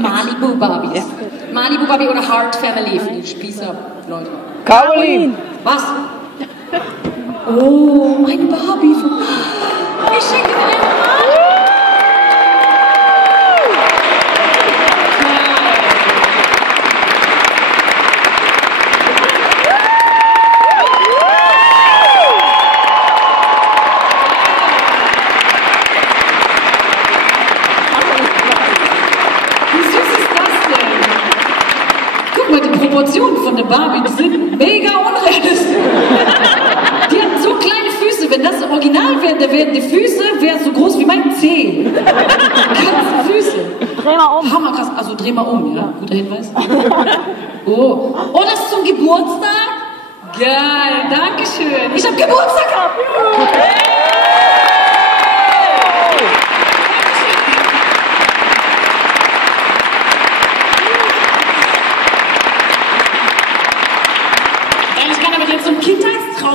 Malibu Barbies. Malibu Barbie oder Heart Family für die Spießer-Leute. Caroline! Was? Oh, eine Barbie. Ich schenke dir eine Barbie. Die Proportionen von der Barbie, die sind mega unrealistisch. Die hat so kleine Füße. Wenn das Original wäre, dann wären die Füße so groß wie mein Zeh. Ganze Füße. Dreh mal um. Hammerkrass. Also dreh mal um, ja? Guter Hinweis. Oh. Oh, das ist zum Geburtstag? Geil, dankeschön. Ich hab Geburtstag gehabt. Ich kann aber jetzt so ein Kindheitstraum